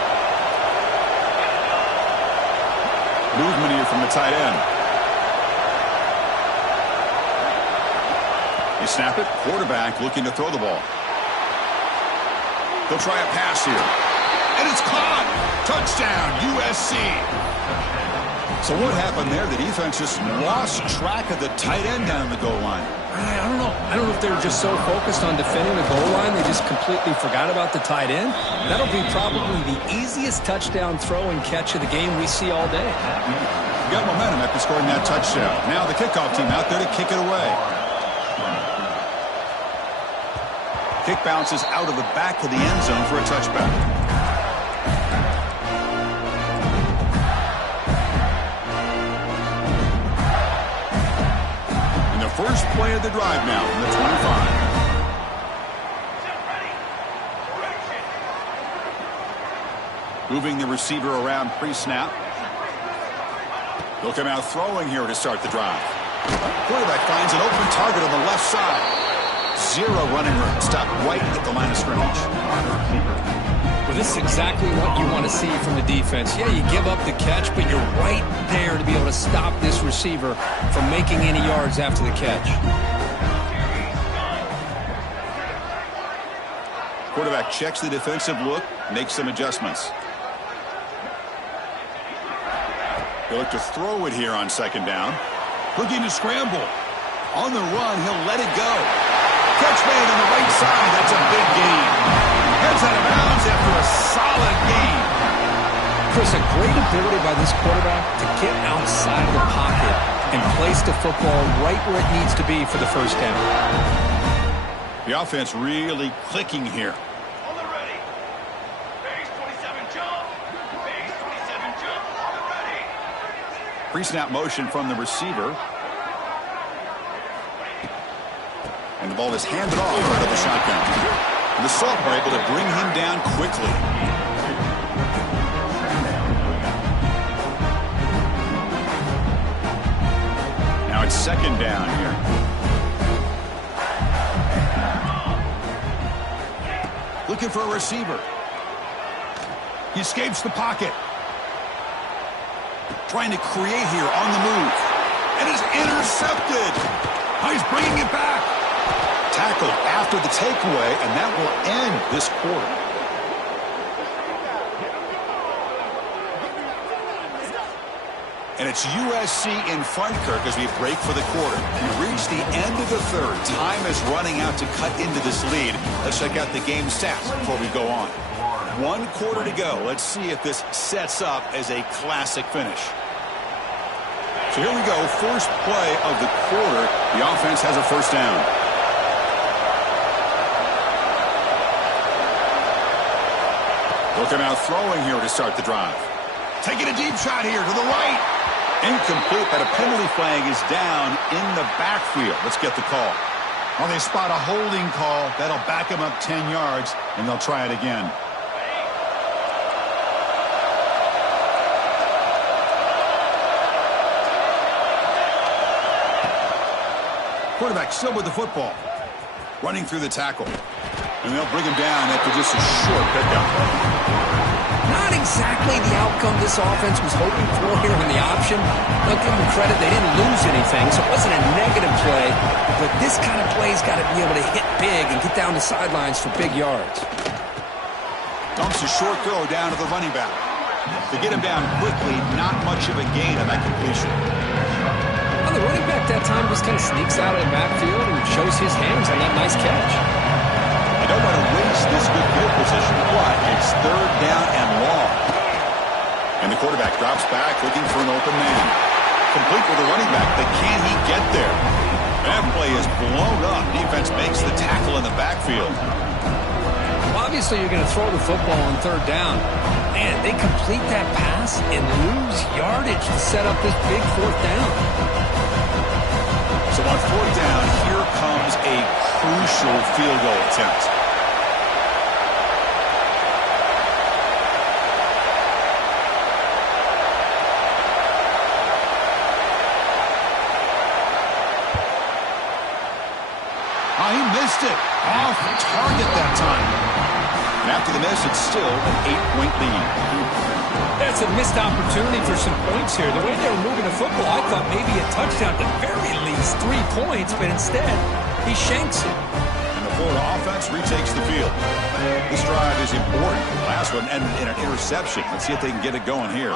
Movement here from the tight end. You snap it. Quarterback looking to throw the ball. They'll try a pass here. And it's caught. Touchdown, USC. So what happened there? The defense just lost track of the tight end down the goal line. I don't know. I don't know if they were just so focused on defending the goal line, they just completely forgot about the tight end. That'll be probably the easiest touchdown throw and catch of the game we see all day. Got momentum after scoring that touchdown. Now the kickoff team out there to kick it away. Kick bounces out of the back of the end zone for a touchback. And the first play of the drive now from the 25. Moving the receiver around pre-snap. They'll come out throwing here to start the drive. Quarterback finds an open target on the left side. Zero running room. Stop right at the line of scrimmage. Well, this is exactly what you want to see from the defense. Yeah, you give up the catch, but you're right there to be able to stop this receiver from making any yards after the catch. Quarterback checks the defensive look, makes some adjustments. He'll look to throw it here on second down. Looking to scramble. On the run, he'll let it go. Catch made on the right side. That's a big gain. Heads out of bounds after a solid gain. Chris, a great ability by this quarterback to get outside of the pocket and place the football right where it needs to be for the first down. The offense really clicking here. On the ready. Base 27 jump. Base 27 jump. On the ready. Pre-snap motion from the receiver. And the ball is handed off out of the shotgun. And the Salt were able to bring him down quickly. Now it's second down here. Looking for a receiver. He escapes the pocket. Trying to create here on the move. And is intercepted. Oh, he's bringing it back. Tackled after the takeaway, and that will end this quarter. And it's USC in front, Kirk, as we break for the quarter. We reach the end of the third. Time is running out to cut into this lead. Let's check out the game stats before we go on. 1 quarter to go. Let's see if this sets up as a classic finish. So here we go. First play of the quarter. The offense has a first down. Looking out throwing here to start the drive. Taking a deep shot here to the right. Incomplete, but a penalty flag is down in the backfield. Let's get the call. Well, they spot a holding call. That'll back them up 10 yards, and they'll try it again. Quarterback still with the football. Running through the tackle. And they'll bring him down after just a short pickup. Not exactly the outcome this offense was hoping for here on the option. I'll give them credit, they didn't lose anything, so it wasn't a negative play. But this kind of play's got to be able to hit big and get down the sidelines for big yards. Dumps a short throw down to the running back. To get him down quickly, not much of a gain on that completion. Well, the running back that time just kind of sneaks out of the backfield and shows his hands on that nice catch. They don't want to waste this good field position, but it's third down and long. And the quarterback drops back looking for an open man. Complete with the running back, but can he get there? That play is blown up. Defense makes the tackle in the backfield. Well, obviously, you're going to throw the football on third down. Man, they complete that pass and lose yardage to set up this big fourth down. So on fourth down, here comes a crucial field goal attempt. Oh, he missed it. Off target that time. And after the miss, it's still an 8-point lead. That's a missed opportunity for some points here. The way they were moving the football, I thought maybe a touchdown, at the very least 3 points, but instead, he shanks it. And the Florida offense retakes the field. This drive is important. The last one ended in an interception. Let's see if they can get it going here.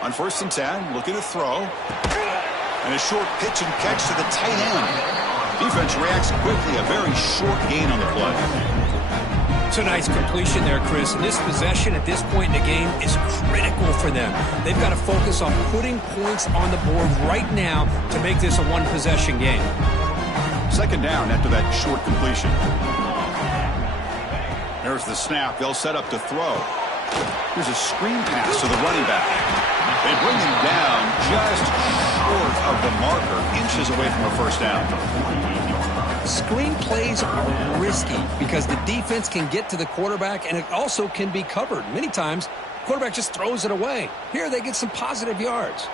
On 1st and 10, looking to throw. And a short pitch and catch to the tight end. Defense reacts quickly. A very short gain on the play. It's a nice completion there, Chris. And this possession at this point in the game is critical for them. They've got to focus on putting points on the board right now to make this a one-possession game. Second down after that short completion. There's the snap. They'll set up to throw. Here's a screen pass to the running back. They bring him down just short of the marker, inches away from a first down. Screen plays are risky because the defense can get to the quarterback and it also can be covered. Many times, the quarterback just throws it away. Here, they get some positive yards.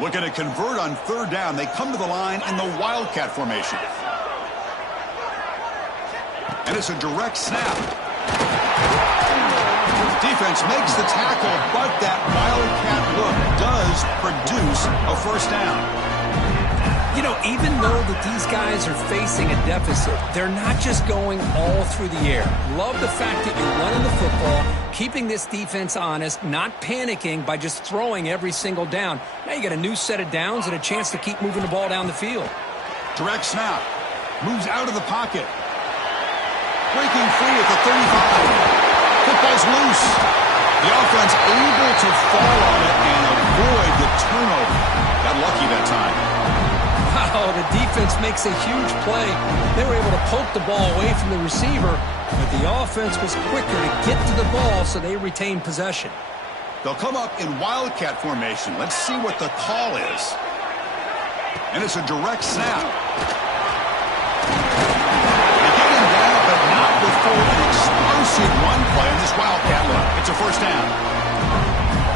Looking to convert on third down. They come to the line in the Wildcat formation. And it's a direct snap. Defense makes the tackle, but that Wildcat look does produce a first down. You know, even though that these guys are facing a deficit, they're not just going all through the air. Love the fact that you're running the football, keeping this defense honest, not panicking by just throwing every single down. Now you got a new set of downs and a chance to keep moving the ball down the field. Direct snap. Moves out of the pocket. Breaking free at the 35. Football's loose. The offense able to fall on it and avoid the turnover. Got lucky that time. Wow, the defense makes a huge play. They were able to poke the ball away from the receiver, but the offense was quicker to get to the ball, so they retained possession. They'll come up in Wildcat formation. Let's see what the call is. And it's a direct snap. They get him down, but not before an explosive run play on this Wildcat look. It's a first down.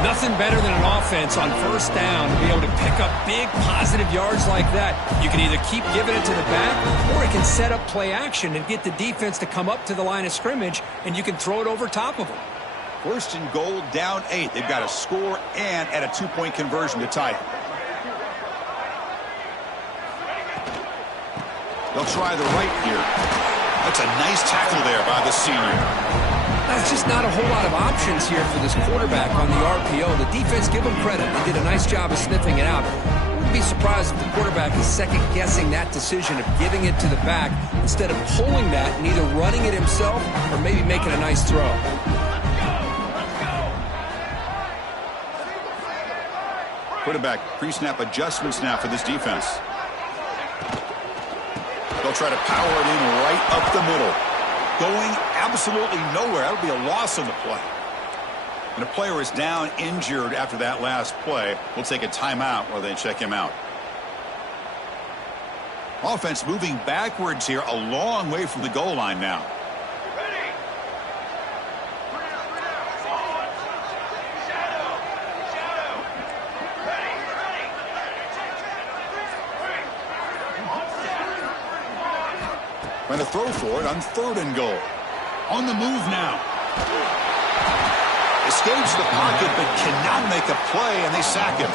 Nothing better than an offense on first down to be able to pick up big positive yards like that. You can either keep giving it to the back, or it can set up play action and get the defense to come up to the line of scrimmage, and you can throw it over top of them. First and goal, down 8. They've got to score and add a 2-point conversion to tie it. They'll try the right here. That's a nice tackle there by the senior. That's just not a whole lot of options here for this quarterback on the RPO. The defense, give them credit. They did a nice job of sniffing it out. I wouldn't be surprised if the quarterback is second-guessing that decision of giving it to the back instead of pulling that and either running it himself or maybe making a nice throw. Quarterback pre-snap adjustments now for this defense. They'll try to power it in right up the middle. Going absolutely nowhere. That'll be a loss on the play. And a player is down injured after that last play. We'll take a timeout while they check him out. Offense moving backwards here, a long way from the goal line now. Going to throw for it on third and goal. On the move now. Escapes the pocket but cannot make a play, and they sack him.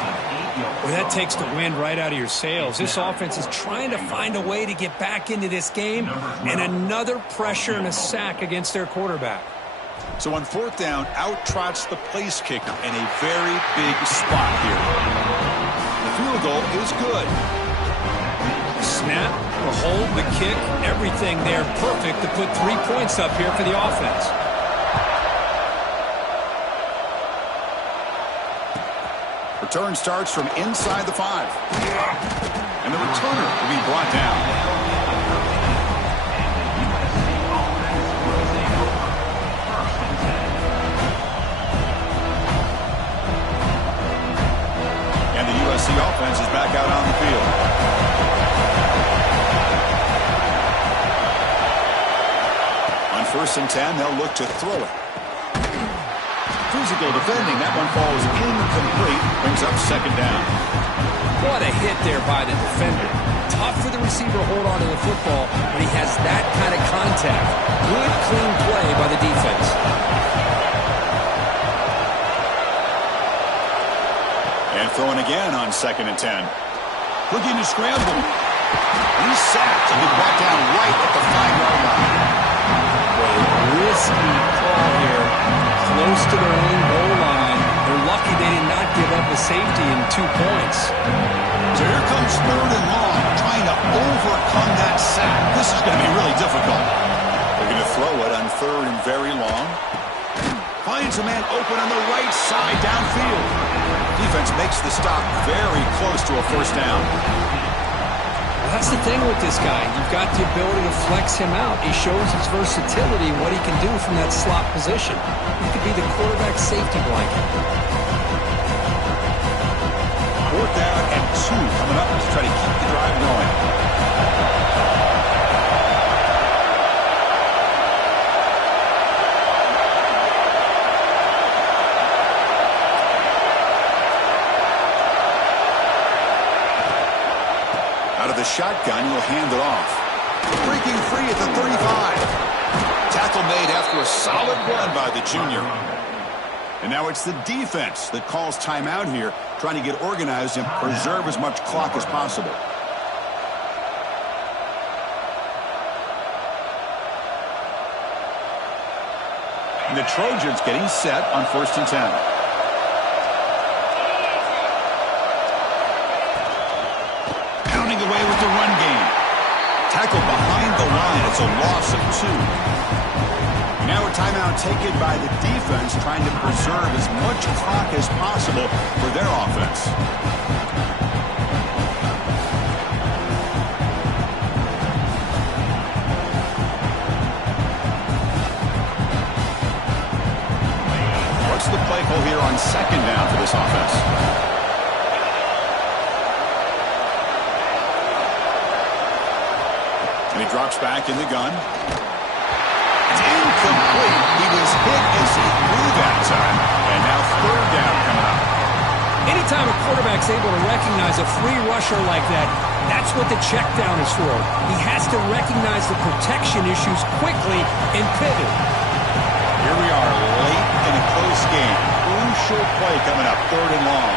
Well, that takes the wind right out of your sails. This offense is trying to find a way to get back into this game, and another pressure and a sack against their quarterback. So on fourth down, out trots the place kicker in a very big spot here. The field goal is good. Snap, the hold, the kick, everything there perfect to put 3 points up here for the offense. Return starts from inside the 5. And the returner will be brought down. And the USC offense is back out on the field. On 1st and 10, they'll look to throw it. Physical defending. That one falls incomplete. Brings up second down. What a hit there by the defender. Tough for the receiver to hold on to the football when he has that kind of contact. Good, clean play by the defense. And throwing again on 2nd and 10. Looking to scramble. He's sacked and be brought down right at the 5-yard line. Risky call here. Close to their own goal line. They're lucky they did not give up a safety in 2 points. So here comes 3rd and long, trying to overcome that sack. This is going to be really difficult. They're going to throw it on 3rd and very long. Finds a man open on the right side downfield. Defense makes the stop very close to a first down. That's the thing with this guy. You've got the ability to flex him out. He shows his versatility and what he can do from that slot position. He could be the quarterback's safety blanket. 4th down and 2 coming up to try to keep the drive going. The shotgun, he'll hand it off. Breaking free at the 35. Tackle made after a solid run by the junior. And now it's the defense that calls timeout here, trying to get organized and preserve as much clock as possible. And the Trojans getting set on 1st and 10. Away with the run game. Tackle behind the line. It's a loss of 2. Now a timeout taken by the defense, trying to preserve as much clock as possible for their offense. What's the play call here on 2nd down for this offense? And he drops back in the gun. It's incomplete. He was hit as he threw that time. And now third down coming up. Anytime a quarterback's able to recognize a free rusher like that, that's what the check down is for. He has to recognize the protection issues quickly and pivot. Here we are late in a close game. Crucial play coming up, third and long.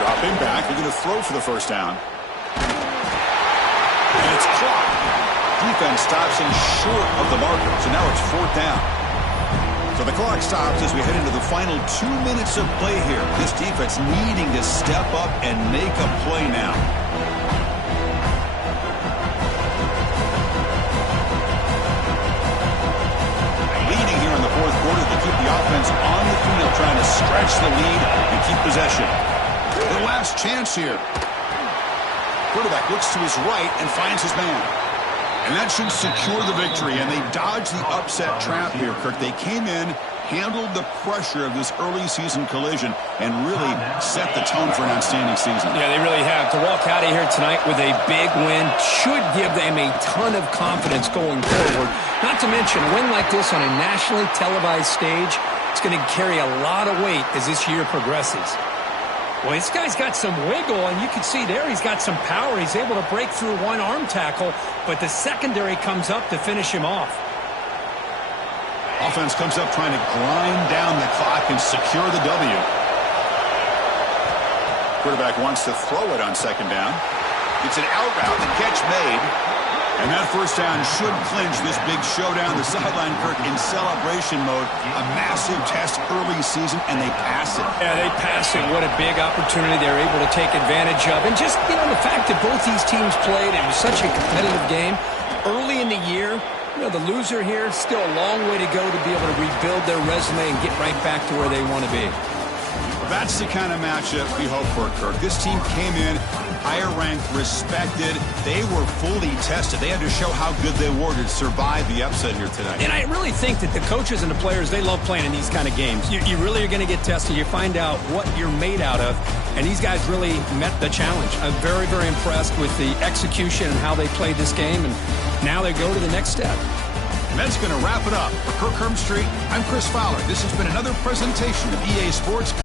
Dropping back, they're going to throw for the first down. And it's clocked. Defense stops him short of the marker, so now it's fourth down. So the clock stops as we head into the final 2 minutes of play here. This defense needing to step up and make a play now. Leading here in the fourth quarter to keep the offense on the field, trying to stretch the lead and keep possession. The last chance here. Quarterback looks to his right and finds his man. And that should secure the victory, and they dodged the upset trap here, Kirk. They came in, handled the pressure of this early season collision, and really set the tone for an outstanding season. Yeah, they really have. To walk out of here tonight with a big win should give them a ton of confidence going forward. Not to mention, a win like this on a nationally televised stage, it's going to carry a lot of weight as this year progresses. Well, this guy's got some wiggle, and you can see there he's got some power. He's able to break through one arm tackle, but the secondary comes up to finish him off. Offense comes up trying to grind down the clock and secure the W. Quarterback wants to throw it on second down. It's an out route, the catch made. And that first down should clinch this big showdown. The sideline, Kirk, in celebration mode. A massive test early season, and they pass it. Yeah, they pass it. What a big opportunity they're able to take advantage of. And just, the fact that both these teams played, it was such a competitive game. Early in the year, the loser here, still a long way to go to be able to rebuild their resume and get right back to where they want to be. That's the kind of matchup we hope for, Kirk. This team came in higher ranked, respected. They were fully tested. They had to show how good they were to survive the upset here tonight. And I really think that the coaches and the players, they love playing in these kind of games. You really are going to get tested. You find out what you're made out of. And these guys really met the challenge. I'm very, very impressed with the execution and how they played this game. And now they go to the next step. And that's going to wrap it up. For Kirk Hermstreet, I'm Chris Fowler. This has been another presentation of EA Sports.